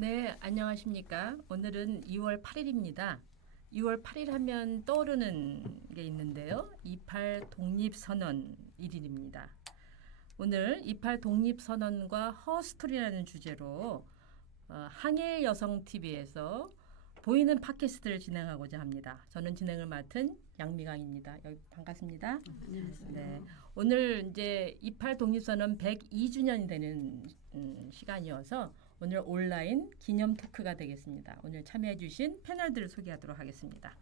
네, 안녕하십니까. 오늘은 2월 8일입니다. 2월 8일 하면 떠오르는 게 있는데요. 28 독립선언 일일입니다. 오늘 28 독립선언과 허스토리라는 주제로 항일 여성 TV에서 보이는 팟캐스트를 진행하고자 합니다. 저는 진행을 맡은 양미강입니다. 여기 반갑습니다. 안녕하세요. 네, 오늘 이제 28 독립선언 102주년이 되는 시간이어서 오늘 온라인 기념 토크가 되겠습니다. 오늘 참여해주신 패널들을 소개하도록 하겠습니다.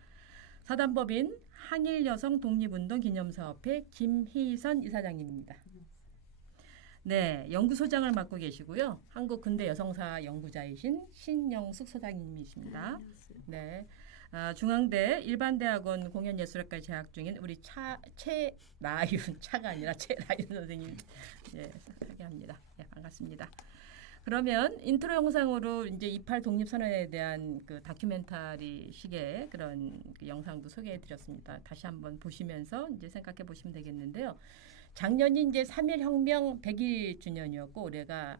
사단법인 항일여성 독립운동 기념사업회 김희선 이사장님입니다. 네, 연구소장을 맡고 계시고요. 한국근대여성사 연구자이신 신영숙 소장님이십니다. 네, 중앙대 일반대학원 공연예술학과 재학 중인 우리 최나윤 차가 아니라 최나윤 선생님 소개합니다. 네, 반갑습니다. 그러면 인트로 영상으로 이제 28 독립선언에 대한 그 다큐멘터리식의 그런 그 영상도 소개해드렸습니다. 다시 한번 보시면서 이제 생각해 보시면 되겠는데요. 작년이 이제 3.1 혁명 100일 주년이었고 올해가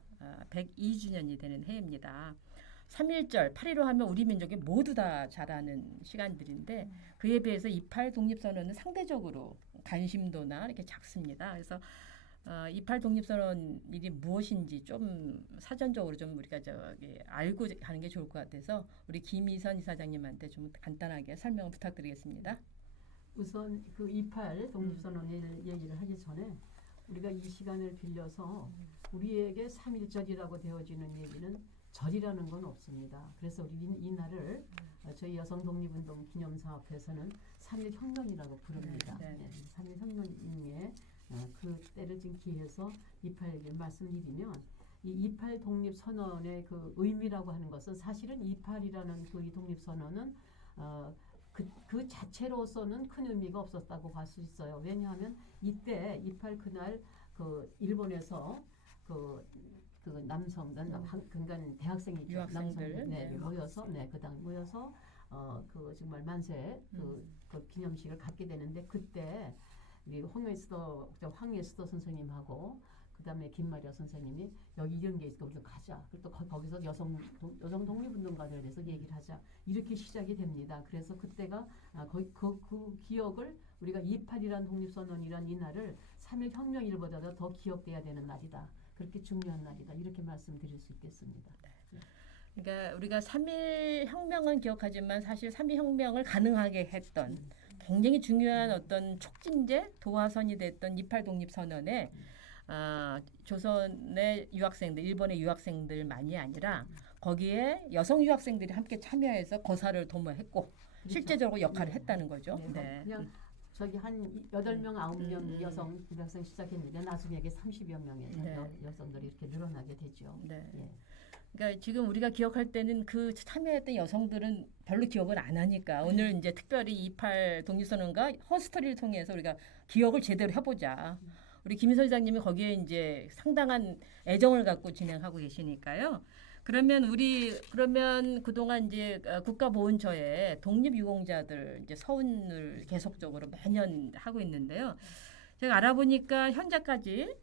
102주년이 되는 해입니다. 3.1절, 8.15 하면 우리 민족이 모두 다 잘 아는 시간들인데 그에 비해서 28 독립선언은 상대적으로 관심도나 이렇게 작습니다. 그래서 28 독립선언이 무엇인지 좀 사전적으로 좀 우리가 알고 가는 게 좋을 것 같아서 우리 김희선 이사장님한테 좀 간단하게 설명을 부탁드리겠습니다. 우선 그 28 독립선언을 얘기를 하기 전에 우리가 이 시간을 빌려서 우리에게 3.1절이라고 되어지는 얘기는 절이라는 건 없습니다. 그래서 우리 이 날을 저희 여성 독립운동 기념사업회에서는 3.1 혁명이라고 부릅니다. 네. 3.1 혁명에 그 때를 지금 기해서 28을 말씀드리면 이 28 독립선언의 그 의미라고 하는 것은 사실은 28이라는 그 이 독립선언은 그 자체로서는 큰 의미가 없었다고 볼 수 있어요. 왜냐하면 이때 28 그날 그 일본에서 그 그간 대학생이 유학생들 모여서 그 당 모여서 그 정말 만세 그 기념식을 갖게 되는데 그때 우리 황예수도 선생님하고 그다음에 김마리아 선생님이 여기 이런 게 있어 우리가 가자. 그리고 또 거기서 여성 독립운동가들에 대해서 얘기를 하자. 이렇게 시작이 됩니다. 그래서 그때가 그 기억을 우리가 28이란 독립선언이란 이 날을 3.1 혁명일보다도 더 기억돼야 되는 날이다. 그렇게 중요한 날이다. 이렇게 말씀드릴 수 있겠습니다. 네. 그러니까 우리가 3.1 혁명은 기억하지만 사실 3.1 혁명을 가능하게 했던 굉장히 중요한 어떤 촉진제, 도화선이 됐던 28 독립선언에 조선의 유학생들, 일본의 유학생들만이 아니라 거기에 여성 유학생들이 함께 참여해서 거사를 도모했고 그렇죠. 실제적으로 역할을 했다는 거죠. 네. 그냥 저기 한 8명, 9명 여성 유학생 시작했는데 나중에 이게 30여 명의 여성들이 이렇게 늘어나게 되죠. 네. 예. 그러니까 지금 우리가 기억할 때는 그 참여했던 여성들은 별로 기억을 안 하니까 오늘 이제 특별히 28 독립선언과 허스토리를 통해서 우리가 기억을 제대로 해보자. 우리 김희선 회장님이 거기에 이제 상당한 애정을 갖고 진행하고 계시니까요. 그러면 그동안 이제 국가보훈처에 독립유공자들 이제 서훈을 계속적으로 매년 하고 있는데요. 제가 알아보니까 현재까지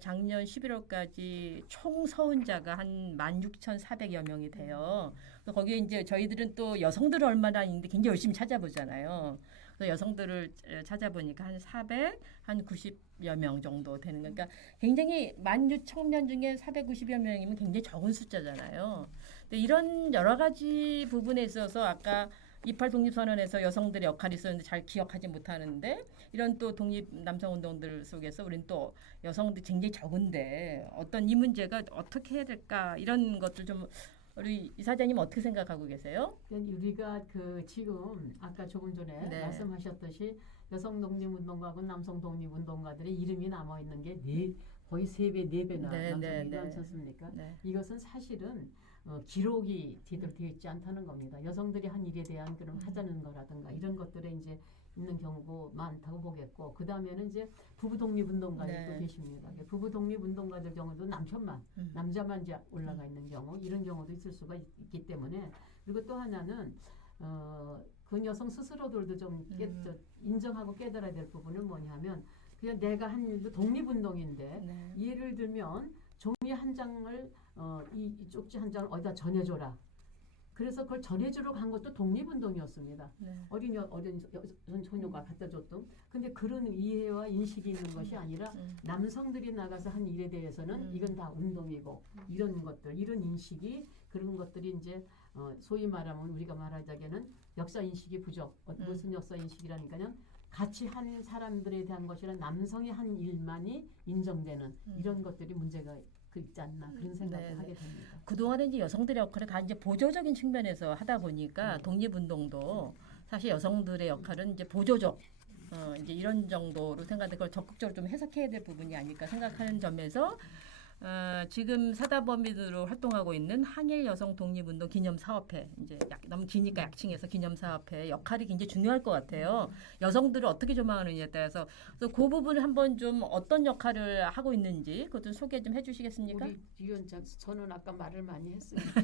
작년 11월까지 총 서훈자가 한 16,400여 명이 돼요. 그래서 거기에 이제 저희들은 또 여성들 얼마나 있는데 굉장히 열심히 찾아보잖아요. 그래서 여성들을 찾아보니까 한 90여 명 정도 되는 거니까 굉장히 16,000명 중에 490여 명이면 굉장히 적은 숫자잖아요. 근데 이런 여러 가지 부분에 있어서 아까 28 독립선언에서 여성들의 역할이 있었는데 잘 기억하지 못하는데 이런 또 독립 남성운동들 속에서 우리는 또 여성들이 굉장히 적은데 어떤 이 문제가 어떻게 해야 될까 이런 것들 좀 우리 이사장님 어떻게 생각하고 계세요? 우리가 그 지금 아까 조금 전에 말씀하셨듯이 여성 독립운동가하고 남성 독립운동가들의 이름이 남아 있는 게 거의 3배, 4배나 남성이 많지 않습니까? 이것은 사실은 기록이 제대로 되어 있지 않다는 겁니다. 여성들이 한 일에 대한 그런 하자는 거라든가 이런 것들에 이제 있는 경우가 많다고 보겠고 그 다음에는 이제 부부 독립운동가들도 계십니다. 부부 독립운동가들 경우도 남자만 이제 올라가 있는 경우 이런 경우도 있을 수가 있기 때문에 그리고 또 하나는 그 여성 스스로들도 좀 인정하고 깨달아야 될 부분은 뭐냐면 그냥 내가 한 일도 독립운동인데 예를 들면 종이 한 장을 이 쪽지 한 장을 어디다 전해줘라. 그래서 그걸 전해주러 간 것도 독립운동이었습니다. 네. 어린 소녀가 갖다 줬던. 근데 그런 이해와 인식이 있는 것이 아니라 남성들이 나가서 한 일에 대해서는 이건 다 운동이고 이런 것들, 이런 인식이 그런 것들이 이제 소위 말하면 우리가 말하자기에는 역사 인식이 부족. 무슨 역사 인식이라니까요. 같이 한 사람들에 대한 것이라 남성이 한 일만이 인정되는 이런 것들이 문제가 있지 않나 그런 생각을 네네. 하게 됩니다. 그동안에 이제 여성들의 역할을 다 이제 보조적인 측면에서 하다 보니까 독립운동도 사실 여성들의 역할은 이제 보조적 이제 이런 정도로 생각하는데 그걸 적극적으로 좀 해석해야 될 부분이 아닐까 생각하는 점에서 지금 사단법인으로 활동하고 있는 항일 여성 독립운동 기념사업회 이제 너무 기니까 약칭해서 기념사업회 역할이 굉장히 중요할 것 같아요. 여성들을 어떻게 조망하느냐에 따라서 그래서 그 부분을 한번 좀 어떤 역할을 하고 있는지 그것 좀 소개 좀 해주시겠습니까? 우리 위원장 저는 아까 말을 많이 했습니다.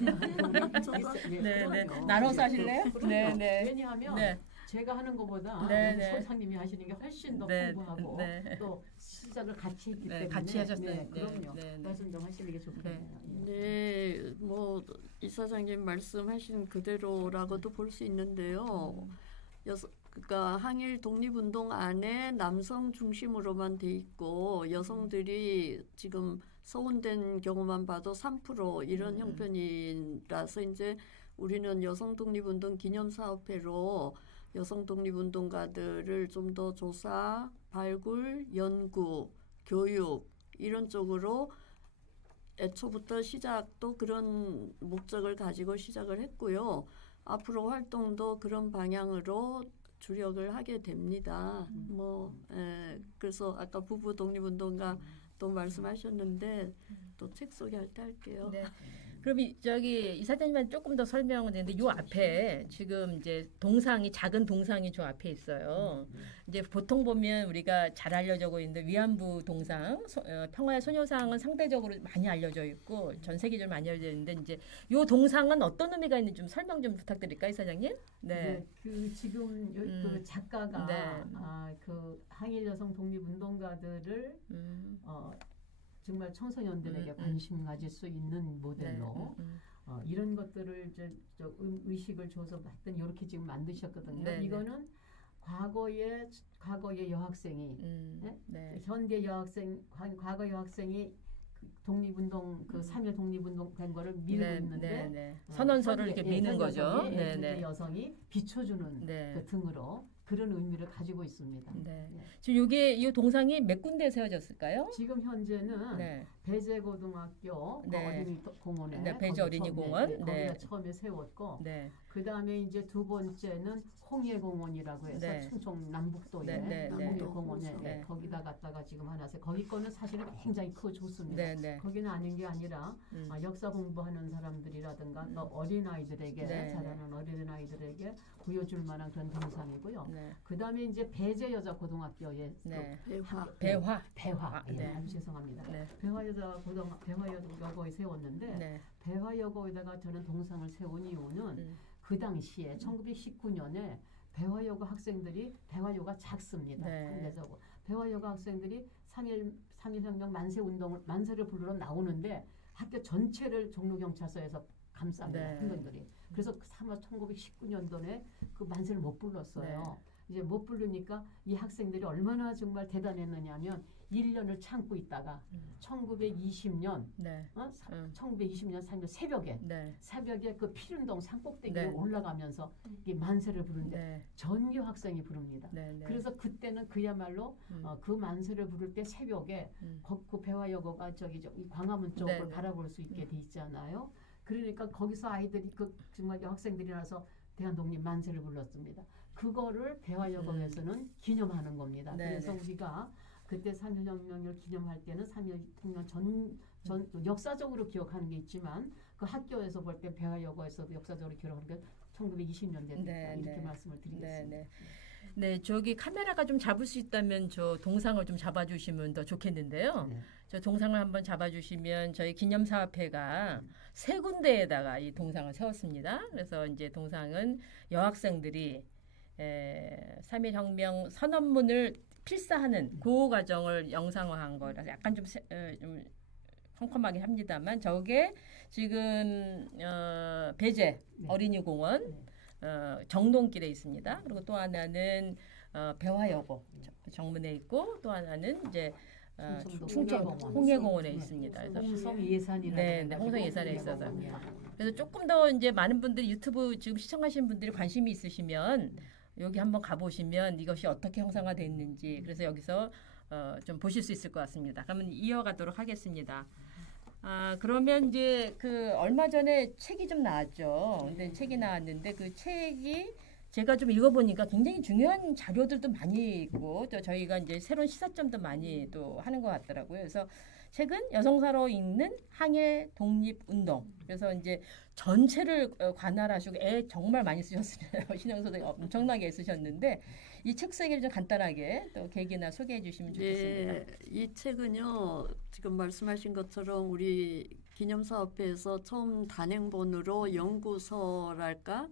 네네 나눠서 하실래요? 네네. 왜냐하면 네. 제가 하는 것보다 네네. 소장님이 하시는 게 훨씬 더 네, 풍부하고 네. 또 시작을 같이 했기 네, 때문에 같이 하셨어요. 네, 그럼요. 네, 네. 말씀 좀 하시는 게 좋겠네요. 네, 뭐 이사장님 말씀하신 그대로라고도 볼 수 있는데요. 그러니까 항일 독립운동 안에 남성 중심으로만 돼 있고 여성들이 지금 서운된 경우만 봐도 3% 이런 형편이라서 이제 우리는 여성 독립운동 기념사업회로 여성 독립운동가들을 좀 더 조사, 발굴, 연구, 교육 이런 쪽으로 애초부터 시작도 그런 목적을 가지고 시작을 했고요. 앞으로 활동도 그런 방향으로 주력을 하게 됩니다. 그래서 아까 부부 독립운동가 또 말씀하셨는데 또 책 소개할 때 할게요. 네. 그럼 저기 이사장님한테 조금 더 설명을 드리는데 요 앞에 지금 이제 동상이 작은 동상이 저 앞에 있어요. 이제 보통 보면 우리가 잘 알려져 있는 위안부 동상, 평화의 소녀상은 상대적으로 많이 알려져 있고 전 세계적으로 많이 알려져 있는데 이제 요 동상은 어떤 의미가 있는지 좀 설명 좀 부탁드릴까요, 이사장님? 네. 그 지금 그 작가가 네. 그 항일 여성 독립운동가들을 정말 청소년들에게 관심 가질 수 있는 모델로 이런 것들을 이제 의식을 줘서 하여튼 이렇게 지금 만드셨거든요. 네, 이거는 과거의 여학생이 현대 여학생 과거 여학생이 독립운동 그 3.1 독립운동 된 거를 밀고 있는데 선언서를 이렇게 미는 거죠. 네. 여성이 비춰주는 그 등으로 그런 의미를 가지고 있습니다. 네. 지금 이 동상이 몇 군데 세워졌을까요? 지금 현재는 배재고등학교 어린이 공원에 배재 어린이 공원 거기가 처음에 세웠고 그 다음에 이제 두 번째는 홍예공원이라고 해서 충청 남북도에 홍예공원에 거기다 갖다가 지금 하나 거기 거는 사실은 굉장히 크고 좋습니다. 거기는 아닌 게 아니라 역사 공부하는 사람들이라든가 또 어린아이들에게 자라는 어린아이들에게 보여줄 만한 그런 동상이고요. 그 다음에 이제 배재 여자 고등학교에 배화 아주 죄송합니다. 배화 여고에 세웠는데 배화 여고에다가 저는 동상을 세운 이유는 그 당시에 1919년에 배화여고 학생들이 배화여고가 작습니다. 상대적으로 배화여고 학생들이 3.1 혁명 만세를 부르러 나오는데 학교 전체를 종로경찰서에서 감쌉니다. 학생들이. 그래서 1919년도에 그 만세를 못 불렀어요. 이제 못 부르니까 이 학생들이 얼마나 정말 대단했느냐면 1년을 참고 있다가 1920년 1920년 3일 새벽에 그 필운동 산꼭대기에 올라가면서 이 만세를 부르는데 전교 학생이 부릅니다. 그래서 그때는 그야말로 그 만세를 부를 때 새벽에 그 배화여고가 저기 광화문 쪽을 바라볼 수 있게 돼 있잖아요. 그러니까 거기서 아이들이 정말 여학생들이라서 대한독립 만세를 불렀습니다. 그거를 배화여고에서는 기념하는 겁니다. 그래서 우리가 그때 3.1 혁명을 기념할 때는 3.1 혁명 전 역사적으로 기억하는 게 있지만 그 학교에서 볼 때 배화여고에서도 역사적으로 기억하는 게 1920년대입니다. 이렇게 말씀을 드리겠습니다. 네, 저기 카메라가 좀 잡을 수 있다면 저 동상을 좀 잡아주시면 더 좋겠는데요. 저 동상을 한번 잡아주시면 저희 기념사업회가 3군데에다가 이 동상을 세웠습니다. 그래서 이제 동상은 여학생들이 3.1 혁명 선언문을 필사하는 그 과정을 영상화한 거라서 약간 좀 컴컴하게 합니다만 저게 지금 배제 네. 어린이공원 정동길에 있습니다. 그리고 또 하나는 배화여고 정문에 있고 또 하나는 이제 충청 홍해공원에 있습니다. 그래서 홍성 예산이라는 네, 홍성 예산에 있어서 그래서 조금 더 이제 많은 분들이 유튜브 지금 시청하시는 분들이 관심이 있으시면 여기 한번 가보시면 이것이 어떻게 형상화됐는지 그래서 여기서 좀 보실 수 있을 것 같습니다. 그러면 이어가도록 하겠습니다. 그러면 이제 그 얼마 전에 책이 좀 나왔죠. 근데 책이 나왔는데 그 책이 제가 좀 읽어보니까 굉장히 중요한 자료들도 많이 있고 또 저희가 이제 새로운 시사점도 많이 또 하는 것 같더라고요. 그래서 책은 여성사로 읽는 항일 독립운동. 그래서 이제 전체를 관할하시고 애 정말 많이 쓰셨어요. 신영 선생님 엄청나게 쓰셨는데 이 책 소개를 좀 간단하게 또 계기나 소개해 주시면 좋겠습니다. 네, 이 책은요 지금 말씀하신 것처럼 우리 기념사업회에서 처음 단행본으로 연구서랄까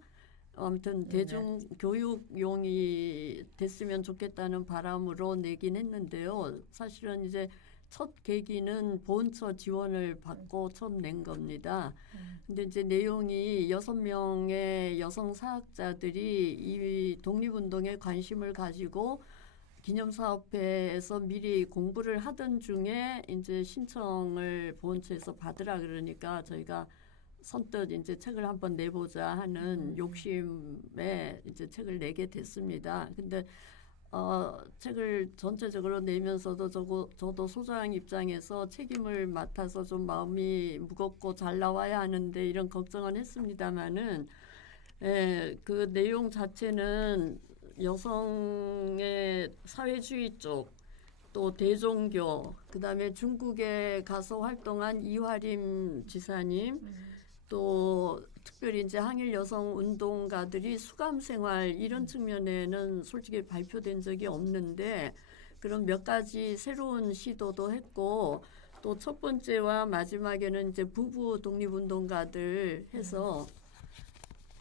아무튼 대중교육용이 됐으면 좋겠다는 바람으로 내긴 했는데요. 사실은 이제 첫 계기는 보훈처 지원을 받고 처음 낸 겁니다. 근데 이제 내용이 6명의 여성 사학자들이 이 독립운동에 관심을 가지고 기념사업회에서 미리 공부를 하던 중에 이제 신청을 보훈처에서 받으라 그러니까 저희가 선뜻 이제 책을 한번 내보자 하는 욕심에 이제 책을 내게 됐습니다. 근데 책을 전체적으로 내면서도 저도 소장 입장에서 책임을 맡아서 좀 마음이 무겁고 잘 나와야 하는데 이런 걱정은 했습니다마는 그 내용 자체는 여성의 사회주의 쪽 또 대종교 그다음에 중국에 가서 활동한 이화림 지사님 또 특별히 이제 항일 여성 운동가들이 수감 생활 이런 측면에는 솔직히 발표된 적이 없는데 그런 몇 가지 새로운 시도도 했고 또 첫 번째와 마지막에는 이제 부부 독립운동가들 해서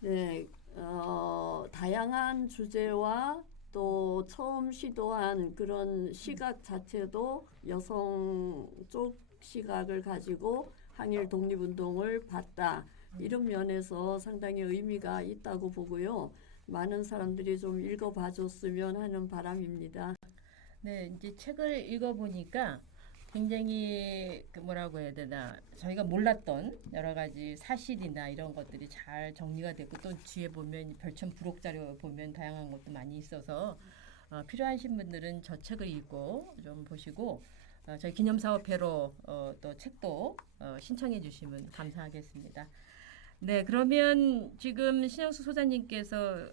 네, 다양한 주제와 또 처음 시도한 그런 시각 자체도 여성 쪽 시각을 가지고 항일 독립운동을 봤다. 이런 면에서 상당히 의미가 있다고 보고요. 많은 사람들이 좀 읽어봐 줬으면 하는 바람입니다. 네, 이제 책을 읽어보니까 굉장히 그 뭐라고 해야 되나 저희가 몰랐던 여러 가지 사실이나 이런 것들이 잘 정리가 되고 또 뒤에 보면 별첨 부록 자료 보면 다양한 것도 많이 있어서 필요하신 분들은 저 책을 읽고 좀 보시고 저희 기념사업회로 또 책도 신청해 주시면 감사하겠습니다. 네, 그러면 지금 신영수 소장님께서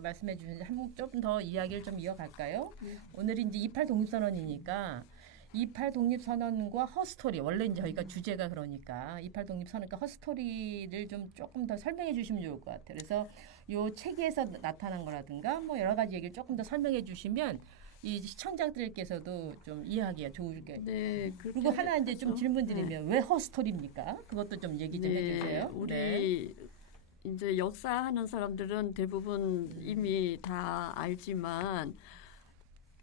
말씀해 주신 좀 더 이야기를 좀 이어갈까요? 오늘이 이제 28 독립선언이니까 28 독립선언과 허스토리 원래 이제 저희가 주제가 그러니까 28 독립선언과 허스토리를 좀 조금 더 설명해 주시면 좋을 것 같아요. 그래서 요 책에서 나타난 거라든가 뭐 여러 가지 얘기를 조금 더 설명해 주시면 이 시청자들께서도 좀 이해하기가 좋을 게. 네, 그리고 하나 이제 좀 질문 드리면 왜 허스토리입니까? 그것도 좀 얘기 좀 해주세요. 우리 이제 역사하는 사람들은 대부분 이미 다 알지만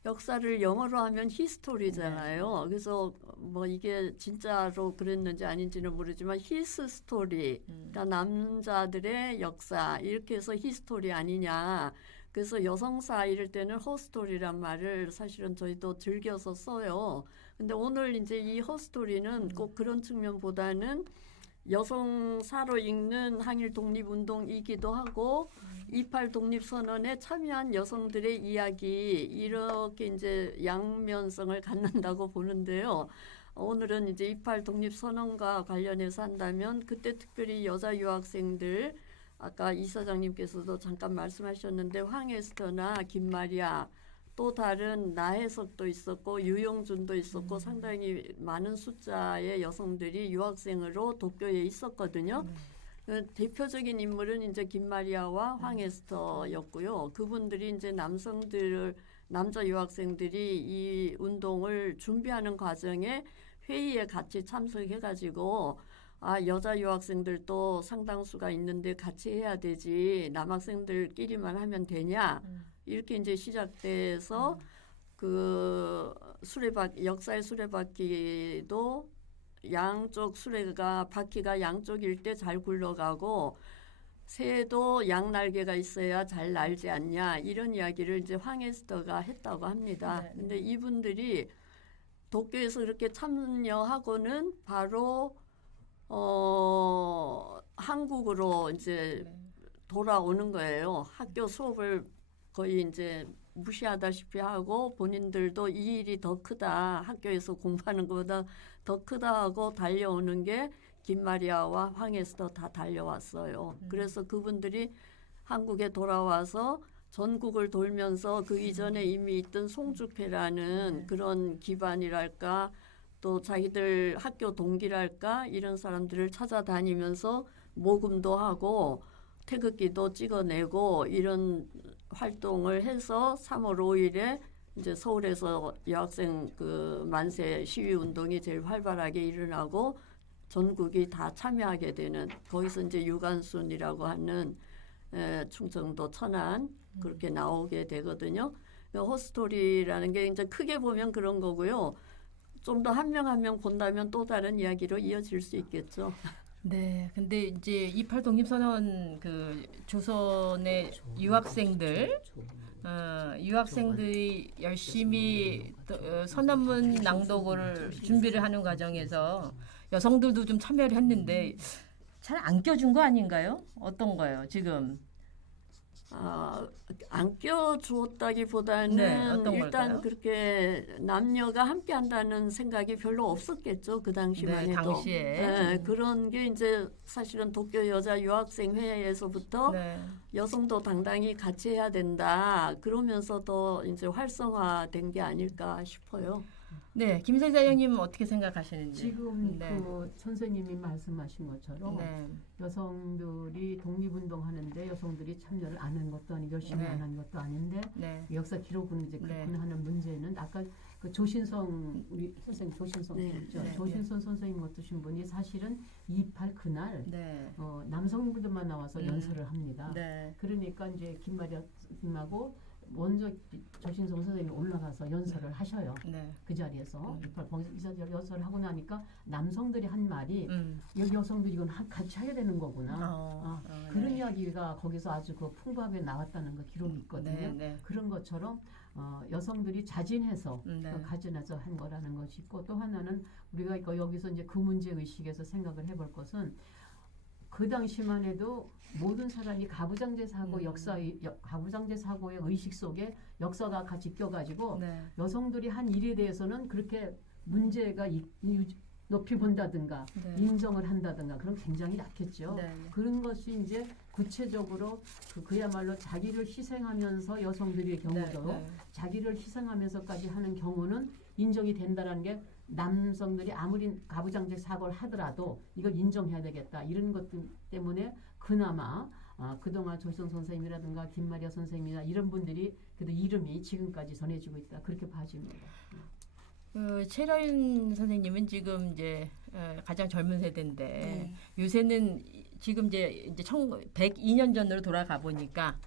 역사를 영어로 하면 히스토리잖아요. 그래서 뭐 이게 진짜로 그랬는지 아닌지는 모르지만 히스 스토리, 그러니까 남자들의 역사 이렇게 해서 히스토리 아니냐. 그래서 여성사 이럴 때는 허스토리란 말을 사실은 저희도 즐겨서 써요. 근데 오늘 이제 이 허스토리는 꼭 그런 측면보다는 여성사로 읽는 항일 독립운동이기도 하고 28 독립선언에 참여한 여성들의 이야기 이렇게 이제 양면성을 갖는다고 보는데요. 오늘은 이제 28 독립선언과 관련해서 한다면 그때 특별히 여자 유학생들 아까 이사장님께서도 잠깐 말씀하셨는데 황에스터나 김마리아 또 다른 나혜석도 있었고 유영준도 있었고 상당히 많은 숫자의 여성들이 유학생으로 도쿄에 있었거든요. 대표적인 인물은 이제 김마리아와 황에스터였고요. 그분들이 이제 남자 유학생들이 이 운동을 준비하는 과정에 회의에 같이 참석해가지고 여자 유학생들도 상당수가 있는데 같이 해야 되지 남학생들끼리만 하면 되냐 이렇게 이제 시작돼서 그 역사의 수레바퀴도 양쪽 수레가 바퀴가 양쪽일 때 잘 굴러가고 새도 양날개가 있어야 잘 날지 않냐 이런 이야기를 이제 황에스터가 했다고 합니다. 네. 근데 이분들이 도쿄에서 그렇게 참여하고는 바로 한국으로 이제 돌아오는 거예요. 학교 수업을 거의 이제 무시하다시피 하고 본인들도 이 일이 더 크다. 학교에서 공부하는 것보다 더 크다 하고 달려오는 게 김마리아와 황에스터 다 달려왔어요. 그래서 그분들이 한국에 돌아와서 전국을 돌면서 그 이전에 이미 있던 송주회라는 그런 기반이랄까 또 자기들 학교 동기랄까 이런 사람들을 찾아다니면서 모금도 하고 태극기도 찍어내고 이런 활동을 해서 3월 5일에 이제 서울에서 여학생 그 만세 시위 운동이 제일 활발하게 일어나고 전국이 다 참여하게 되는 거기서 이제 유관순이라고 하는 충청도 천안 그렇게 나오게 되거든요. 호스토리라는 게 이제 크게 보면 그런 거고요. 좀 더 한 명 한 명 본다면 또 다른 이야기로 이어질 수 있겠죠. 네, 근데 이제 28 독립선언 그 조선의 유학생들이 열심히 선언문 낭독을 준비를 하는 과정에서 여성들도 좀 참여를 했는데 잘 안 껴준 거 아닌가요? 어떤 거예요, 지금? 안 껴주었다기보다는 네, 어떤 일단 걸까요? 그렇게 남녀가 함께 한다는 생각이 별로 없었겠죠. 그 당시만 네, 해도. 당시에. 네, 그런 게 이제 사실은 도쿄 여자 유학생 회에서부터 네. 여성도 당당히 같이 해야 된다. 그러면서 더 이제 활성화된 게 아닐까 싶어요. 네, 김선자님은 어떻게 생각하시는지? 지금 네. 그 선생님이 말씀하신 것처럼 네. 여성들이 독립운동하는데 여성들이 참여를 안 한 것도 아니고 열심히 네. 안 한 것도 아닌데 네. 역사 기록은 이제 네. 그렇구나 하는 문제는 아까 그 조신성 우리 선생님 조신성 네. 있죠. 네. 조신성 선생님 같으신 분이 사실은 28 그날 네. 남성분들만 나와서 연설을 합니다. 네. 그러니까 이제 김마리아 님하고 먼저 조신성 선생님이 올라가서 연설을 하셔요. 네. 그 자리에서 이 자리에서 연설을 하고 나니까 남성들이 한 말이 음. 여기 여성들이 이건 같이 해야 되는 거구나. 그런 네. 이야기가 거기서 아주 그 풍부하게 나왔다는 거 기록이 있거든요. 네, 네. 그런 것처럼 여성들이 자진해서 네. 가진해서 한 거라는 것이 있고 또 하나는 우리가 여기서 이제 그 문제 의식에서 생각을 해볼 것은 그 당시만 해도 모든 사람이 가부장제 사고 가부장제 사고의 의식 속에 역사가 같이 껴가지고 네. 여성들이 한 일에 대해서는 그렇게 문제가 높이 본다든가 네. 인정을 한다든가 그런 굉장히 약했죠. 네. 그런 것이 이제 구체적으로 그야말로 자기를 희생하면서 여성들의 경우도 네. 자기를 희생하면서까지 하는 경우는 인정이 된다는 게 남성들이 아무리 가부장제 사고를 하더라도 이걸 인정해야 되겠다 이런 것들 때문에 그나마 그동안 조희성 선생님이라든가 김마리아 선생님이나 이런 분들이 그래도 이름이 지금까지 전해지고 있다 그렇게 봐집니다. 최라윤 선생님은 지금 이제 가장 젊은 세대인데 네. 요새는 지금 이제 102년 전으로 돌아가 보니까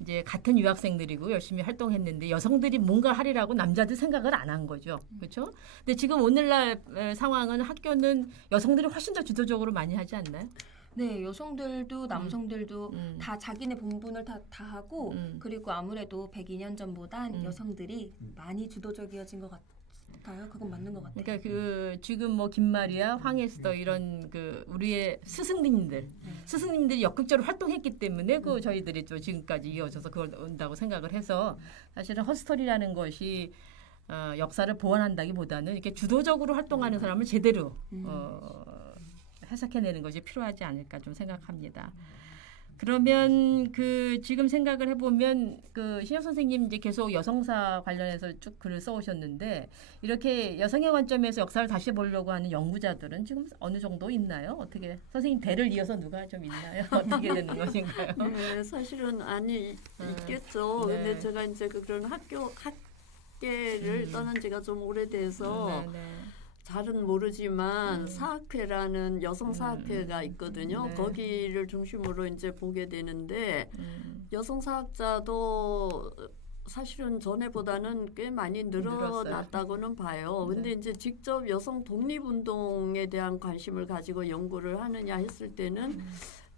이제 같은 유학생들이고 열심히 활동했는데 여성들이 뭔가 하리라고 남자들 생각을 안 한 거죠. 그렇죠? 근데 지금 오늘날 상황은 학교는 여성들이 훨씬 더 주도적으로 많이 하지 않나요? 네, 여성들도 남성들도 다 자기네 본분을 다 하고 그리고 아무래도 102년 전보단 여성들이 많이 주도적이어진 것 같아요. 그건 맞는 것 같아요. 그러니까 그 지금 뭐 김마리아, 황에스더 이런 그 우리의 스승님들이 적극적으로 활동했기 때문에 그 저희들이 또 지금까지 이어져서 그걸 온다고 생각을 해서 사실은 허스토리라는 것이 역사를 보완한다기보다는 이렇게 주도적으로 활동하는 사람을 제대로 해석해내는 것이 필요하지 않을까 좀 생각합니다. 그러면 그 지금 생각을 해보면 그 신혁 선생님 이제 계속 여성사 관련해서 쭉 글을 써오셨는데 이렇게 여성의 관점에서 역사를 다시 보려고 하는 연구자들은 지금 어느 정도 있나요? 어떻게 선생님 대를 이어서 누가 좀 있나요? 어떻게 되는 것인가요? 네, 사실은 있겠죠. 네. 근데 제가 이제 그런 학계를 떠난 지가 좀 오래돼서 잘은 모르지만 사학회라는 여성 사학회가 있거든요. 네. 거기를 중심으로 이제 보게 되는데 여성 사학자도 사실은 전에보다는 꽤 많이 늘어났다고는 봐요. 네. 근데 이제 직접 여성 독립운동에 대한 관심을 가지고 연구를 하느냐 했을 때는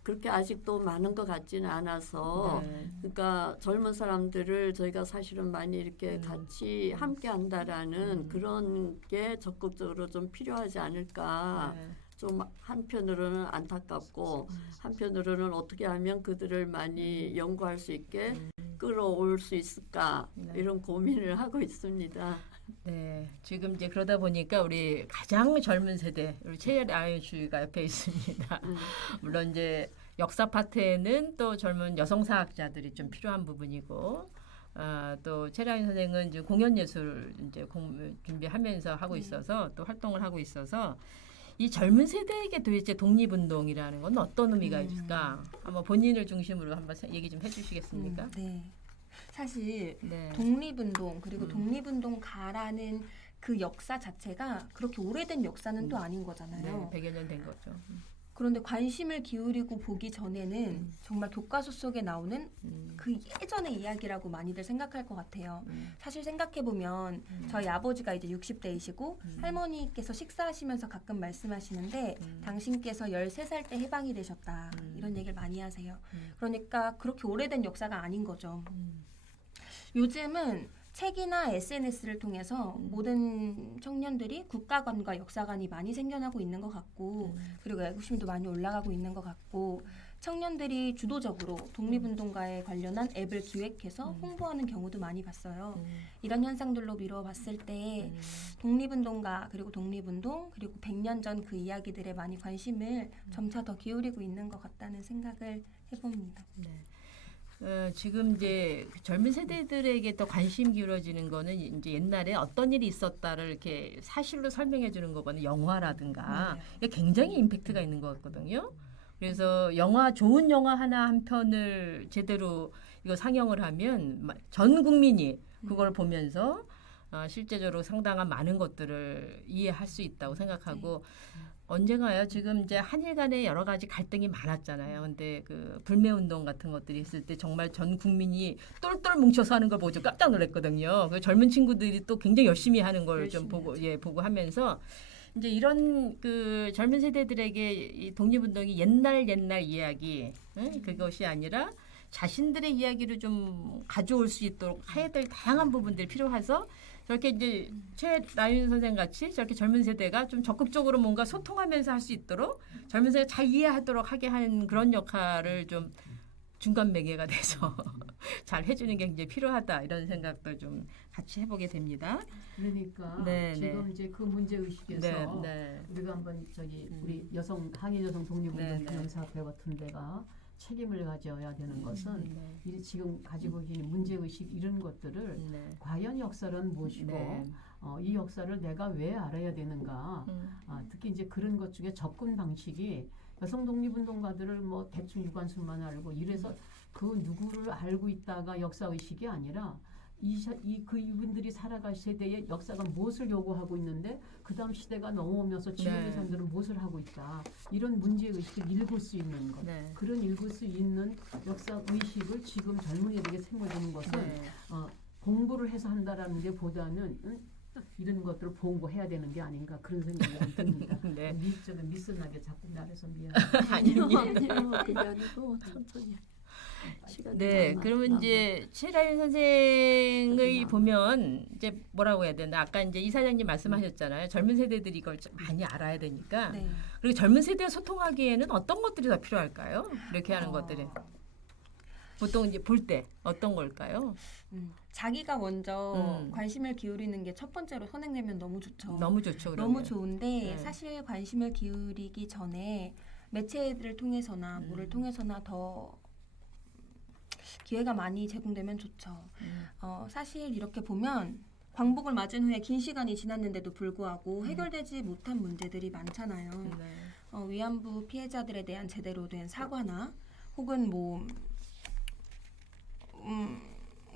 그렇게 아직도 많은 것 같지는 않아서 그러니까 젊은 사람들을 저희가 사실은 많이 이렇게 같이 함께 한다라는 그런 게 적극적으로 좀 필요하지 않을까. 좀 한편으로는 안타깝고 한편으로는 어떻게 하면 그들을 많이 연구할 수 있게 끌어올 수 있을까 이런 고민을 하고 있습니다. 네, 지금 이제 그러다 보니까 우리 가장 젊은 세대 우리 최아윤 씨가 옆에 있습니다. 물론 이제 역사 파트에는 또 젊은 여성사학자들이 좀 필요한 부분이고. 또 최아윤 선생은 이제 공연 예술 이제 준비하면서 하고 있어서 또 활동을 하고 있어서 이 젊은 세대에게 도대체 독립운동이라는 건 어떤 의미가 있을까? 한번 본인을 중심으로 한번 얘기 좀 해주시겠습니까? 네. 사실 네. 독립운동 그리고 독립운동가라는 그 역사 자체가 그렇게 오래된 역사는 또 아닌 거잖아요. 네, 100여 년 된 거죠. 그런데 관심을 기울이고 보기 전에는 정말 교과서 속에 나오는 그 예전의 이야기라고 많이들 생각할 것 같아요. 사실 생각해보면 저희 아버지가 이제 60대이시고 할머니께서 식사하시면서 가끔 말씀하시는데 당신께서 13살 때 해방이 되셨다. 이런 얘기를 많이 하세요. 그러니까 그렇게 오래된 역사가 아닌 거죠. 요즘은 책이나 SNS를 통해서 모든 청년들이 국가관과 역사관이 많이 생겨나고 있는 것 같고 그리고 애국심도 많이 올라가고 있는 것 같고 청년들이 주도적으로 독립운동가에 관련한 앱을 기획해서 홍보하는 경우도 많이 봤어요. 이런 현상들로 미루어 봤을 때 독립운동가 그리고 독립운동 그리고 100년 전 그 이야기들에 많이 관심을 점차 더 기울이고 있는 것 같다는 생각을 해봅니다. 네. 지금 이제 젊은 세대들에게 또 관심 기울어지는 거는 이제 옛날에 어떤 일이 있었다를 이렇게 사실로 설명해 주는 것보다는 영화라든가 이게 굉장히 임팩트가 있는 것 같거든요. 그래서 좋은 영화 하나 한 편을 제대로 이거 상영을 하면 전 국민이 그걸 보면서 실제적으로 상당한 많은 것들을 이해할 수 있다고 생각하고 언젠가요? 지금 이제 한일 간에 여러 가지 갈등이 많았잖아요. 근데 그 불매운동 같은 것들이 있을 때 정말 전 국민이 똘똘 뭉쳐서 하는 걸 보고 좀 깜짝 놀랐거든요. 그 젊은 친구들이 또 굉장히 열심히 하는 걸 좀 보고 하면서 이제 이런 그 젊은 세대들에게 이 독립운동이 옛날 이야기 그것이 아니라 자신들의 이야기를 좀 가져올 수 있도록 해야 될 다양한 부분들이 필요해서 저렇게 이제 최아윤 선생 같이 저렇게 젊은 세대가 좀 적극적으로 뭔가 소통하면서 할 수 있도록 젊은 세대가 잘 이해하도록 하게 하는 그런 역할을 좀 중간 매개가 돼서 잘 해주는 게 굉장히 필요하다 이런 생각도 좀 같이 해보게 됩니다. 그러니까 네, 지금 네. 이제 그 문제 의식에서 네. 우리가 한번 우리 한일 여성 독립운동 네. 기념사업회 같은 데가 책임을 가져야 되는 것은 이 지금 가지고 계신 문제 의식 이런 것들을 과연 역사는 무엇이고 이 역사를 내가 왜 알아야 되는가? 특히 이제 그런 것 중에 접근 방식이 여성 독립운동가들을 뭐 대충 유관순만 알고 이래서 그 누구를 알고 있다가 역사 의식이 아니라 이분들이 살아갈 세대의 역사가 무엇을 요구하고 있는데 그 다음 시대가 넘어오면서 지금의 사람들은 무엇을 하고 있다. 이런 문제의식을 읽을 수 있는 것. 그런 읽을 수 있는 역사 의식을 지금 젊은이들에게 심어주는 것은 공부를 해서 한다라는 게 보다는 이런 것들을 공부해야 되는 게 아닌가 그런 생각이 좀 듭니다. 미쓰나게 자꾸 말해서 미안합니다. 아니요. 그게 아니고 천천히. 네, 그러면 이제 최아윤 선생의 보면 이제 뭐라고 해야 되나? 아까 이제 이사장님 말씀하셨잖아요. 젊은 세대들이 이걸 좀 많이 알아야 되니까. 그리고 젊은 세대와 소통하기에는 어떤 것들이 더 필요할까요? 이렇게 하는 것들이. 보통 이제 볼 때 어떤 걸까요? 자기가 먼저 관심을 기울이는 게 첫 번째로 선행되면 너무 좋죠. 너무 좋죠. 그러면. 너무 좋은데 사실 관심을 기울이기 전에 매체들을 통해서나 뭐를 통해서나 더 기회가 많이 제공되면 좋죠. 사실 이렇게 보면 광복을 맞은 후에 긴 시간이 지났는데도 불구하고 해결되지 못한 문제들이 많잖아요. 위안부 피해자들에 대한 제대로 된 사과나 혹은 뭐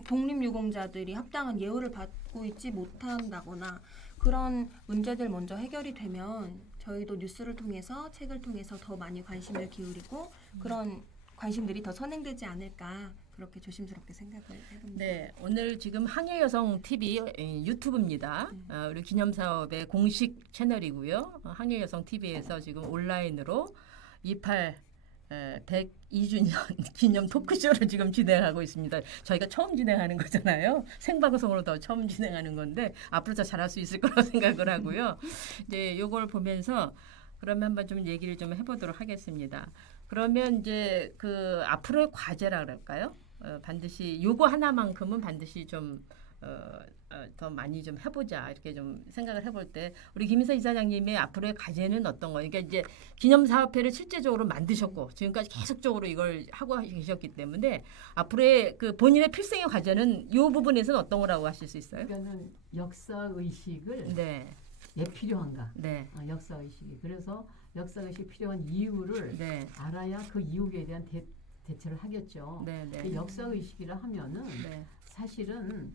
독립유공자들이 합당한 예우를 받고 있지 못한다거나 그런 문제들 먼저 해결이 되면 저희도 뉴스를 통해서 책을 통해서 더 많이 관심을 기울이고 그런 관심들이 더 선행되지 않을까 그렇게 조심스럽게 생각을 해봅니다. 네, 오늘 지금 항해여성 TV 유튜브입니다. 우리 기념사업의 공식 채널이고요. 항해여성 TV에서 지금 온라인으로 102주년 기념 토크쇼를 지금 진행하고 있습니다. 저희가 처음 진행하는 거잖아요. 생방송으로 더 처음 진행하는 건데 앞으로 더 잘할 수 있을 거라고 생각을 하고요. 이제 요걸 보면서 그러면 한번 좀 얘기를 좀 해보도록 하겠습니다. 그러면 이제 그 앞으로의 과제라 그럴까요? 반드시 요거 하나만큼은 반드시 좀 더 많이 좀 해보자 이렇게 좀 생각을 해볼 때 우리 김인서 이사장님의 앞으로의 과제는 어떤 거예요? 그러니까 이제 기념사업회를 실제적으로 만드셨고 지금까지 계속적으로 이걸 하고 계셨기 때문에 앞으로의 그 본인의 필생의 과제는 이 부분에서는 어떤 거라고 하실 수 있어요? 그러니까는 역사 의식을 네, 왜 필요한가? 네, 역사 의식이 그래서 역사 의식 필요한 이유를 네, 알아야 그 이유에 대한 대처를 하겠죠. 네, 이 네, 역사 의식이라 하면은 네, 사실은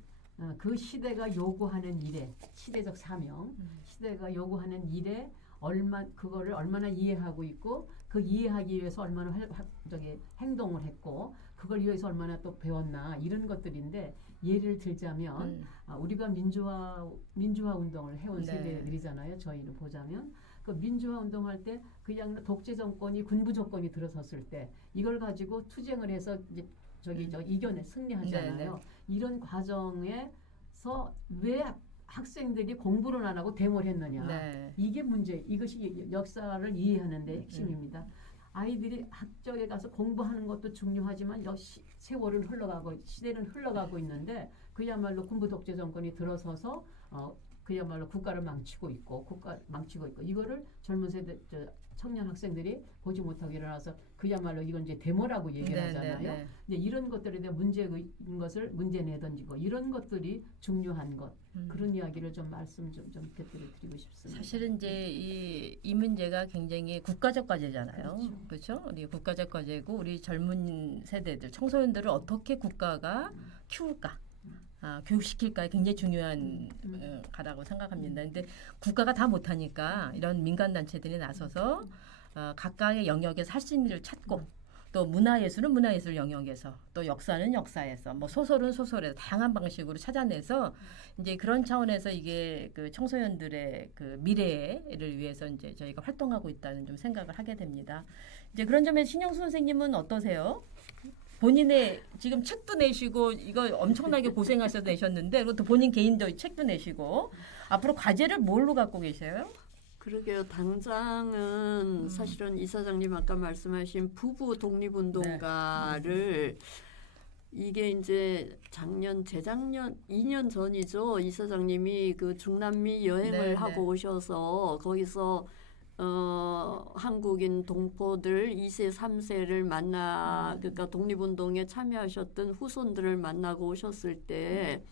그 시대가 요구하는 일에 시대적 사명, 시대가 요구하는 일에 그거를 얼마나 이해하고 있고 그 이해하기 위해서 얼마나 행동을 했고 그걸 위해서 얼마나 또 배웠나 이런 것들인데 예를 들자면 우리가 민주화 운동을 해온 네. 세대들이잖아요. 저희를 보자면 그 민주화 운동할 때 그냥 독재 정권이 군부 정권이 들어섰을 때 이걸 가지고 투쟁을 해서 이제 이겨내 승리하잖아요. 네, 네. 이런 과정에서 왜 학생들이 공부를 안 하고 데모를 했느냐. 네. 이게 문제. 이것이 역사를 이해하는 데 핵심입니다. 아이들이 학교에 가서 공부하는 것도 중요하지만 역시 세월은 흘러가고 시대는 흘러가고 있는데 그야말로 군부 독재 정권이 들어서서 그야말로 국가를 망치고 있고 이거를 젊은 세대 청년 학생들이 보지 못하고 일어나서 그야말로 이건 이제 데모라고 얘기를 네, 하잖아요. 네, 네. 근데 이런 것들에 대한 문제인 것을 문제 내던지고 이런 것들이 중요한 것 그런 이야기를 좀 말씀 좀 드리고 싶습니다. 사실은 이제 이 문제가 굉장히 국가적 과제잖아요. 그렇죠? 우리 국가적 과제고 우리 젊은 세대들, 청소년들을 어떻게 국가가 키울까? 교육시킬까 굉장히 중요한 가라고 생각합니다. 근데 국가가 다 못하니까 이런 민간단체들이 나서서 각각의 영역에서 할 수 있는 일을 찾고 또 문화예술은 문화예술 영역에서 또 역사는 역사에서 뭐 소설은 소설에서 다양한 방식으로 찾아내서 이제 그런 차원에서 이게 그 청소년들의 그 미래를 위해서 이제 저희가 활동하고 있다는 좀 생각을 하게 됩니다. 이제 그런 점에서 신영수 선생님은 어떠세요? 본인의 지금 책도 내시고 이거 엄청나게 고생하셔서 내셨는데 그것도 본인 개인도 책도 내시고 앞으로 과제를 뭘로 갖고 계세요? 그러게요. 당장은 사실은 이사장님 아까 말씀하신 부부 독립운동가를 이게 이제 재작년 2년 전이죠. 이사장님이 그 중남미 여행을 하고 오셔서 거기서 한국인 동포들 2세, 3세를 그러니까 독립운동에 참여하셨던 후손들을 만나고 오셨을 때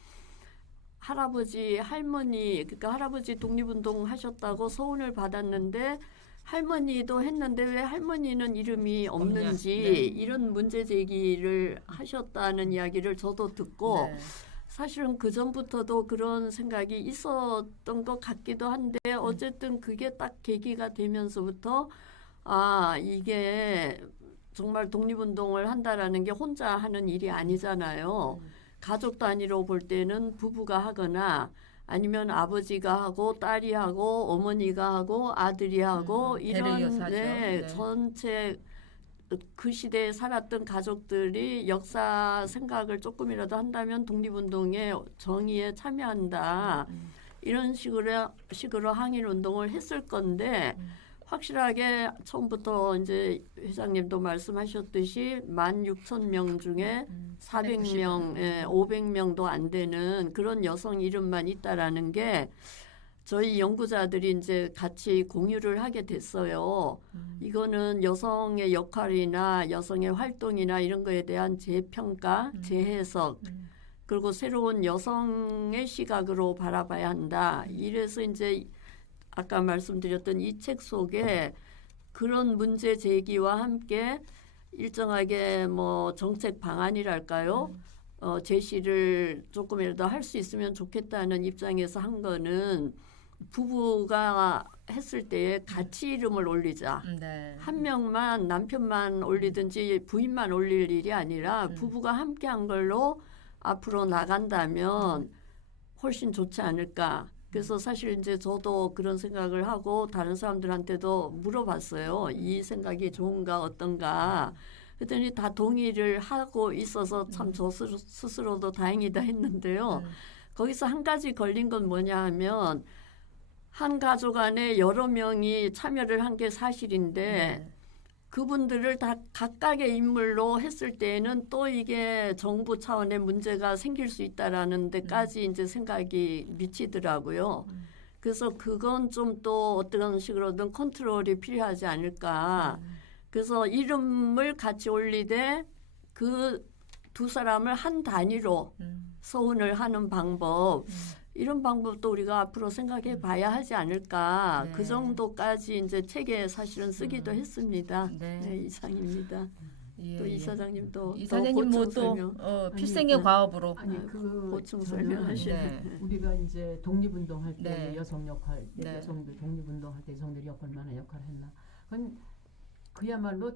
할아버지, 할머니, 그러니까 할아버지 독립운동 하셨다고 소원을 받았는데 할머니도 했는데 왜 할머니는 이름이 없는지 이런 문제 제기를 하셨다는 이야기를 저도 듣고 사실은 그 전부터도 그런 생각이 있었던 것 같기도 한데 어쨌든 그게 딱 계기가 되면서부터 이게 정말 독립운동을 한다라는 게 혼자 하는 일이 아니잖아요. 가족 단위로 볼 때는 부부가 하거나 아니면 아버지가 하고 딸이 하고 어머니가 하고 아들이 하고 이런 전체 그 시대에 살았던 가족들이 역사 생각을 조금이라도 한다면 독립운동의 정의에 참여한다. 이런 식으로 항일운동을 했을 건데 확실하게 처음부터 이제 회장님도 말씀하셨듯이 16,000명 중에 400명, 500명도 안 되는 그런 여성 이름만 있다라는 게 저희 연구자들이 이제 같이 공유를 하게 됐어요. 이거는 여성의 역할이나 여성의 활동이나 이런 거에 대한 재평가, 재해석, 그리고 새로운 여성의 시각으로 바라봐야 한다. 이래서 이제 아까 말씀드렸던 이 책 속에 그런 문제 제기와 함께 일정하게 뭐 정책 방안이랄까요? 제시를 조금이라도 할 수 있으면 좋겠다는 입장에서 한 거는 부부가 했을 때 같이 이름을 올리자. 네. 한 명만 남편만 올리든지 부인만 올릴 일이 아니라 부부가 함께한 걸로 앞으로 나간다면 훨씬 좋지 않을까. 그래서 사실 이제 저도 그런 생각을 하고 다른 사람들한테도 물어봤어요. 이 생각이 좋은가 어떤가. 그랬더니 다 동의를 하고 있어서 참 저 스스로도 다행이다 했는데요. 거기서 한 가지 걸린 건 뭐냐 하면 한 가족 안에 여러 명이 참여를 한 게 사실인데 그분들을 다 각각의 인물로 했을 때에는 또 이게 정부 차원의 문제가 생길 수 있다라는 데까지 이제 생각이 미치더라고요. 그래서 그건 좀 또 어떤 식으로든 컨트롤이 필요하지 않을까. 그래서 이름을 같이 올리되 그 두 사람을 한 단위로 서훈을 하는 방법 이런 방법도 우리가 앞으로 생각해 봐야 하지 않을까. 네. 그 정도까지 이제 책에 사실은 쓰기도 했습니다. 네. 네, 이상입니다. 예, 또 예. 이사장님도 이사장님 뭐또 필생의 그- 과업으로 아니 그 보충 저는 설명하시네. 네. 우리가 이제 독립운동할 때 네. 여성 역할, 네. 여성들 독립운동할 때 여성들이 얼마나 역할을 했나. 그건 그야말로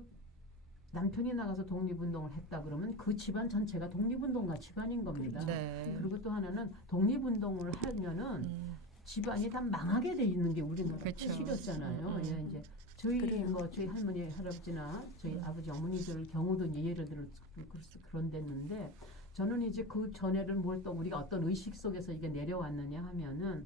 남편이 나가서 독립운동을 했다 그러면 그 집안 전체가 독립운동가 집안인 겁니다. 네. 그리고 또 하나는 독립운동을 하면은 집안이 다 망하게 돼 있는 게 우리나라 그렇죠. 뜻이었잖아요. 예, 이제 저희 그래요. 뭐 저희 할머니 할아버지나 저희 아버지 어머니들 경우도 이제 예를 들어 그런 데는데 저는 이제 그 전에를 뭘 또 우리가 어떤 의식 속에서 이게 내려왔느냐 하면은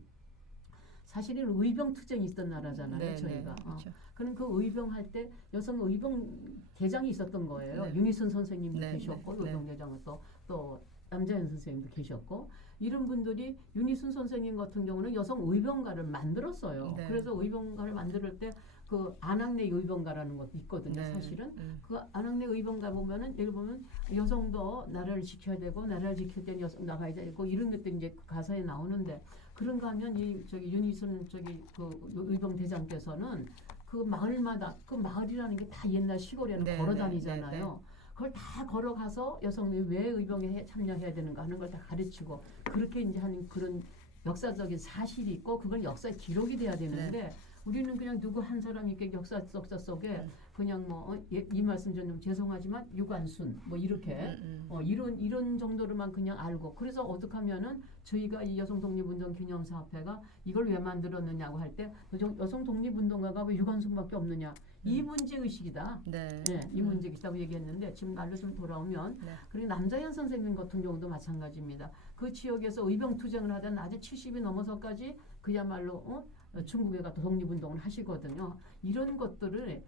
사실은 의병 투쟁이 있던 나라잖아요. 네, 저희가. 네, 그렇죠. 그럼 그 의병할 때 여성 의병 대장이 있었던 거예요. 네. 윤희선 선생님도 네, 계셨고 네, 네. 의병 대장은 또 남자연 선생님도 계셨고 이런 분들이 윤희순 선생님 같은 경우는 여성 의병가를 만들었어요. 네. 그래서 의병가를 만들 때 그 안학내 의병가라는 것도 있거든요. 네. 사실은 그 안학내 의병가 보면은 예를 보면 여성도 나라를 지켜야 되고 나라를 지킬 때는 여성 나가야 되고 이런 것들이 이제 그 가사에 나오는데 그런가 하면 이 저기 윤희순 저기 그 의병 대장께서는 그 마을마다 그 마을이라는 게 다 옛날 시골에는 네, 걸어 네, 다니잖아요. 네, 네. 그걸 다 걸어가서 여성들이 왜 의병에 참여해야 되는가 하는 걸 다 가르치고 그렇게 이제 하는 그런 역사적인 사실이 있고 그걸 역사의 기록이 돼야 되는데 우리는 그냥 누구 한 사람이 이렇게 역사 속에 그냥 뭐 이 말씀 좀 죄송하지만 유관순 뭐 이렇게 이런 정도로만 그냥 알고 그래서 어떻게 하면은 저희가 이 여성 독립운동 기념사업회가 이걸 왜 만들었느냐고 할 때 여성 독립운동가가 왜 유관순밖에 없느냐 이 문제 의식이다. 네. 네, 이 문제가 있다고 얘기했는데 지금 날로 좀 돌아오면 네. 그리고 남자연 선생님 같은 경우도 마찬가지입니다. 그 지역에서 의병 투쟁을 하던 아주 70이 넘어서까지 그야말로 중국에 가서 독립운동을 하시거든요. 이런 것들을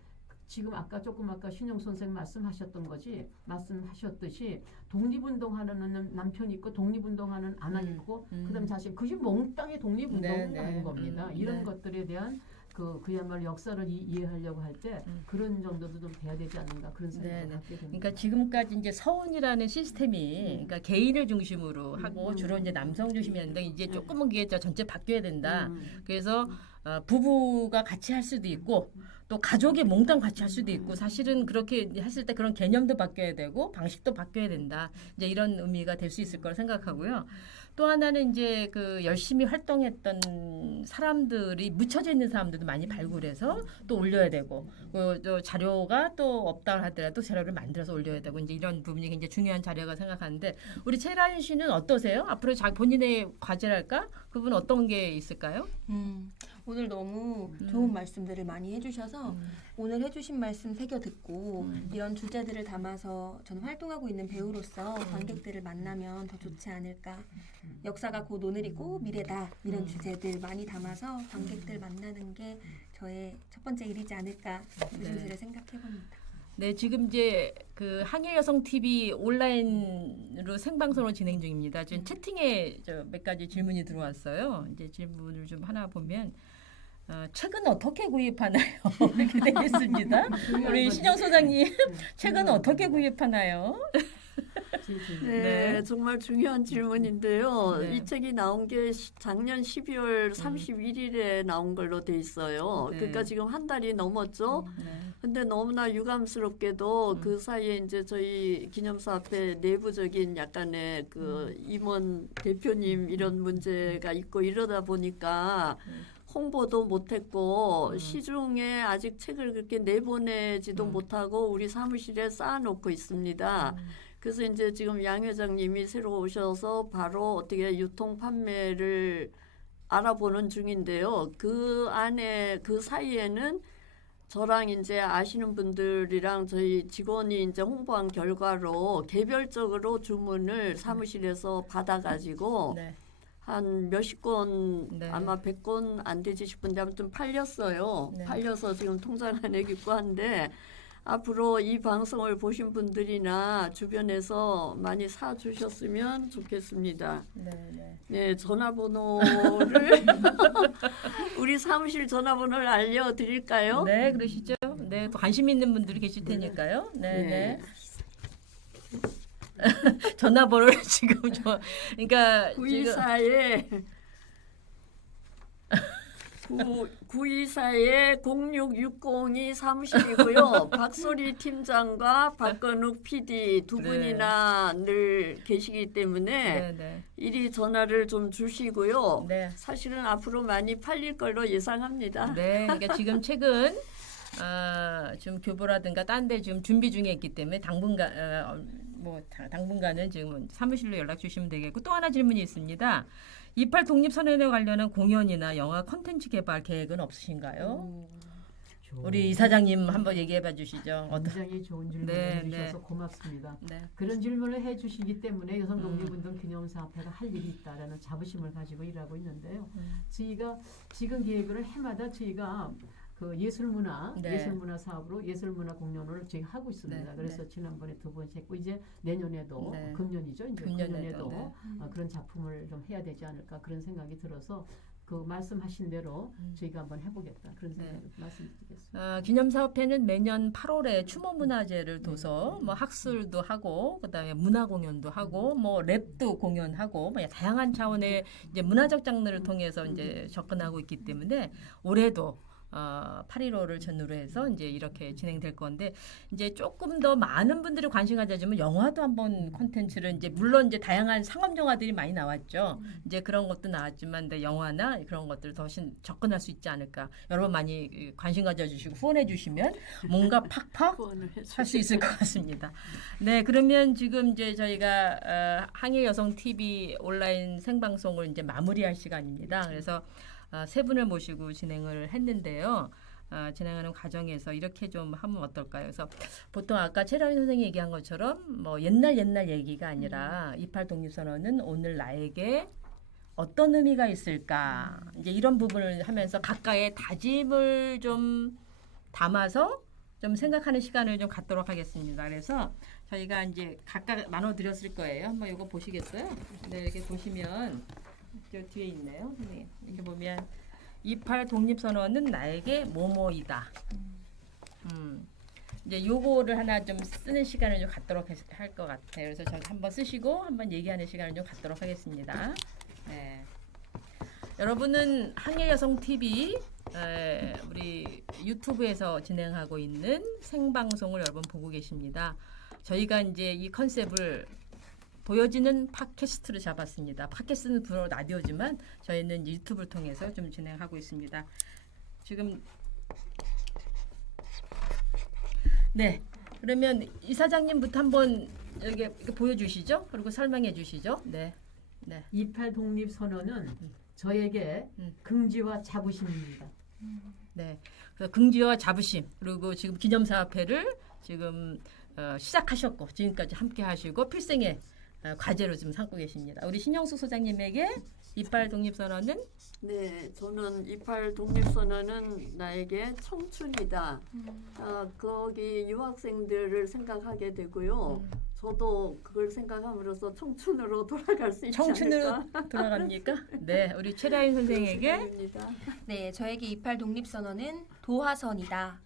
지금 아까 신영 선생님 말씀하셨듯이 독립운동하는 남편이 있고 독립운동하는 아내 있고 그다음 자신 그게 몽땅히 독립운동을 하는 겁니다. 이런 것들에 대한 그야말로 역사를 이해하려고 할 때 그런 정도도 좀 돼야 되지 않는가 그런 생각을 갖게 됩니다. 그러니까 지금까지 이제 서훈이라는 시스템이 그러니까 개인을 중심으로 하고 주로 이제 남성 중심이었는데 이제 조금은 그게 전체 바뀌어야 된다. 그래서 부부가 같이 할 수도 있고 또 가족이 몽땅 같이 할 수도 있고 사실은 그렇게 했을 때 그런 개념도 바뀌어야 되고 방식도 바뀌어야 된다. 이제 이런 의미가 될 수 있을 거라 생각하고요. 또 하나는 이제 그 열심히 활동했던 사람들이 묻혀져 있는 사람들도 많이 발굴해서 또 올려야 되고 또 자료가 또 없다 하더라도 자료를 만들어서 올려야 되고 이제 이런 부분이 굉장히 중요한 자료가 생각하는데 우리 최라윤 씨는 어떠세요? 앞으로 본인의 과제랄까? 그분 어떤 게 있을까요? 오늘 너무 좋은 말씀들을 많이 해주셔서 오늘 해주신 말씀 새겨 듣고 이런 주제들을 담아서 저는 활동하고 있는 배우로서 관객들을 만나면 더 좋지 않을까. 역사가 곧 오늘이고 미래다 이런 주제들 많이 담아서 관객들 만나는 게 저의 첫 번째 일이지 않을까 조심스레 생각해봅니다. 네, 지금 이제 그 항일여성 TV 온라인으로 생방송으로 진행 중입니다. 지금 채팅에 몇 가지 질문이 들어왔어요. 이제 질문을 좀 하나 보면 책은 어떻게 구입하나요? 이렇게 되겠습니다. 우리 신영 소장님, 책은 어떻게 구입하나요? 네, 정말 중요한 질문인데요. 네. 이 책이 나온 게 작년 12월 31일에 나온 걸로 돼 있어요. 네. 그러니까 지금 한 달이 넘었죠. 네. 근데 너무나 유감스럽게도 그 사이에 이제 저희 기념사업회 내부적인 약간의 그 임원 대표님 이런 문제가 있고 이러다 보니까 홍보도 못했고 시중에 아직 책을 그렇게 내보내지도 못하고 우리 사무실에 쌓아놓고 있습니다. 그래서 이제 지금 양 회장님이 새로 오셔서 바로 어떻게 유통 판매를 알아보는 중인데요. 그 안에 그 사이에는 저랑 이제 아시는 분들이랑 저희 직원이 이제 홍보한 결과로 개별적으로 주문을 사무실에서 받아가지고 네. 한 몇십 권 네. 아마 100권 안 되지 싶은데 아무튼 팔렸어요. 네. 팔려서 지금 통장 안에 있고 한데 앞으로 이 방송을 보신 분들이나 주변에서 많이 사 주셨으면 좋겠습니다. 네, 네. 네, 전화번호를 우리 사무실 전화번호를 알려드릴까요? 네, 그러시죠. 네, 또 관심 있는 분들이 계실 테니까요. 네, 네. 전화번호를 지금 그러니까 924에 924에 0660이 사무실이고요. 박소리 팀장과 박건욱 PD 두 분이나 늘 계시기 때문에 네, 네. 이리 전화를 좀 주시고요. 네. 사실은 앞으로 많이 팔릴 걸로 예상합니다. 네, 그러니까 지금 책은 좀 교보라든가 딴 데 지금 준비 중에 있기 때문에 당분간은 지금 사무실로 연락 주시면 되겠고 또 하나 질문이 있습니다. 28 독립선언에 관련한 공연이나 영화 콘텐츠 개발 계획은 없으신가요? 우리 이사장님 한번 얘기해봐 주시죠. 굉장히 좋은 질문을 네, 해주셔서 네. 고맙습니다. 네. 그런 질문을 해주시기 때문에 여성 독립운동 기념사업회가 할 일이 있다라는 자부심을 가지고 일하고 있는데요. 저희가 지금 계획을 해마다 저희가 그 예술문화 네. 예술문화 사업으로 예술문화 공연을 저희 하고 있습니다. 네, 그래서 지난번에 2번 했고 이제 내년에도 네. 금년이죠. 이제 금년에도, 금년에도 네. 그런 작품을 좀 해야 되지 않을까 그런 생각이 들어서 그 말씀하신 대로 저희가 한번 해보겠다 그런 생각을 말씀드리겠습니다. 기념사업회는 매년 8월에 추모문화제를 둬서 뭐 학술도 하고 그다음에 문화 공연도 하고 뭐 랩도 공연하고 뭐 다양한 차원의 이제 문화적 장르를 통해서 이제 접근하고 있기 때문에 올해도 8.15를 전후로 해서 이제 이렇게 진행될 건데 이제 조금 더 많은 분들이 관심 가져주면 영화도 한번 콘텐츠를 이제 물론 이제 다양한 상업 영화들이 많이 나왔죠. 이제 그런 것도 나왔지만 영화나 그런 것들 더 접근할 수 있지 않을까. 여러분 많이 관심 가져주시고 후원해 주시면 뭔가 팍팍 할 수 있을 것 같습니다. 네, 그러면 지금 이제 저희가 항일 여성 TV 온라인 생방송을 이제 마무리할 시간입니다. 그래서 세 분을 모시고 진행을 했는데요. 진행하는 과정에서 이렇게 좀 하면 어떨까요? 그래서 보통 아까 최라인 선생님이 얘기한 것처럼 뭐 옛날 얘기가 아니라 28 독립선언은 오늘 나에게 어떤 의미가 있을까? 이제 이런 부분을 하면서 각각의 다짐을 좀 담아서 좀 생각하는 시간을 좀 갖도록 하겠습니다. 그래서 저희가 이제 각각 나눠 드렸을 거예요. 한번 이거 보시겠어요? 네, 이렇게 보시면 저 뒤에 있네요. 네, 이렇게 보면 28 독립선언은 나에게 뭐뭐이다. 이제 요거를 하나 좀 쓰는 시간을 좀 갖도록 할 것 같아요. 그래서 저 한번 쓰시고 한번 얘기하는 시간을 좀 갖도록 하겠습니다. 네. 여러분은 항일여성TV 우리 유튜브에서 진행하고 있는 생방송을 여러분 보고 계십니다. 저희가 이제 이 컨셉을 보여지는 팟캐스트를 잡았습니다. 팟캐스트는 주로 라디오지만 저희는 유튜브를 통해서 좀 진행하고 있습니다. 지금 네, 그러면 이사장님부터 한번 이렇게 보여주시죠. 그리고 설명해 주시죠. 네, 네. 28 독립선언은 저에게 긍지와 자부심입니다. 네, 그래서 긍지와 자부심 그리고 지금 기념사업회를 지금 시작하셨고 지금까지 함께 하시고 필생의 과제로 지금 삼고 계십니다. 우리 신영수 소장님에게 28 독립선언은? 네, 저는 28 독립선언은 나에게 청춘이다. 거기 유학생들을 생각하게 되고요. 저도 그걸 생각함으로써 청춘으로 돌아갈 수 있지 청춘으로 않을까? 돌아갑니까? 네, 우리 최라인 선생에게 생각입니다. 네, 저에게 28 독립선언은 도화선이다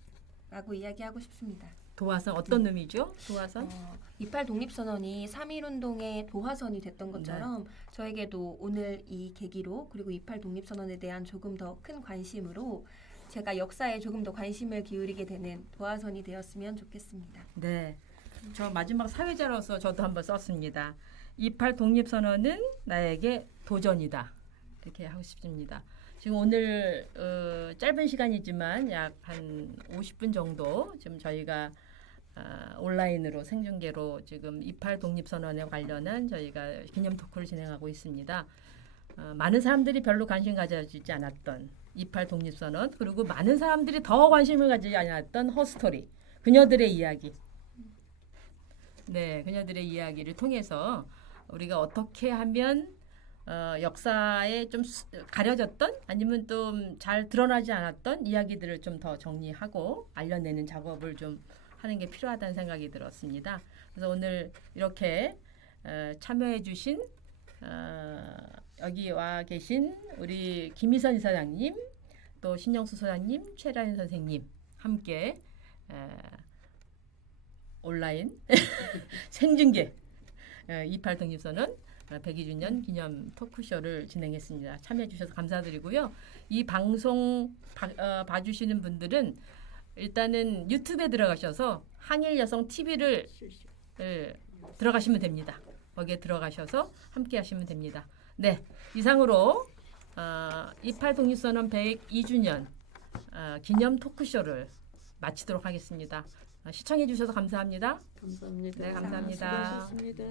라고 이야기하고 싶습니다. 도화선 어떤 의미죠? 도화선? 28 독립선언이 3.1운동의 도화선이 됐던 것처럼 저에게도 오늘 이 계기로 그리고 28 독립선언에 대한 조금 더 큰 관심으로 제가 역사에 조금 더 관심을 기울이게 되는 도화선이 되었으면 좋겠습니다. 네, 저 마지막 사회자로서 저도 한번 썼습니다. 28 독립선언은 나에게 도전이다. 이렇게 하고 싶습니다. 지금 오늘 짧은 시간이지만 약 한 50분 정도 지금 저희가 온라인으로 생중계로 지금 28 독립선언에 관련한 저희가 기념 토크를 진행하고 있습니다. 많은 사람들이 별로 관심 가져주지 않았던 28 독립선언, 그리고 많은 사람들이 더 관심을 가지지 않았던 허스토리, 그녀들의 이야기. 네, 그녀들의 이야기를 통해서 우리가 어떻게 하면 역사에 좀 가려졌던 아니면 좀 잘 드러나지 않았던 이야기들을 좀 더 정리하고 알려내는 작업을 좀 하는 게 필요하다는 생각이 들었습니다. 그래서 오늘 이렇게 참여해 주신 여기 와 계신 우리 김희선 이사장님, 또 신영수 소장님, 최라인 선생님 함께 온라인 생중계 28 독립선언 102주년 기념 토크쇼를 진행했습니다. 참여해 주셔서 감사드리고요. 이 방송 봐주시는 분들은 일단은 유튜브에 들어가셔서 항일여성 TV를 들어가시면 됩니다. 거기에 들어가셔서 함께 하시면 됩니다. 네, 이상으로 28 독립선언 102주년 기념 토크쇼를 마치도록 하겠습니다. 시청해 주셔서 감사합니다. 감사합니다. 네, 감사합니다. 수고하셨습니다.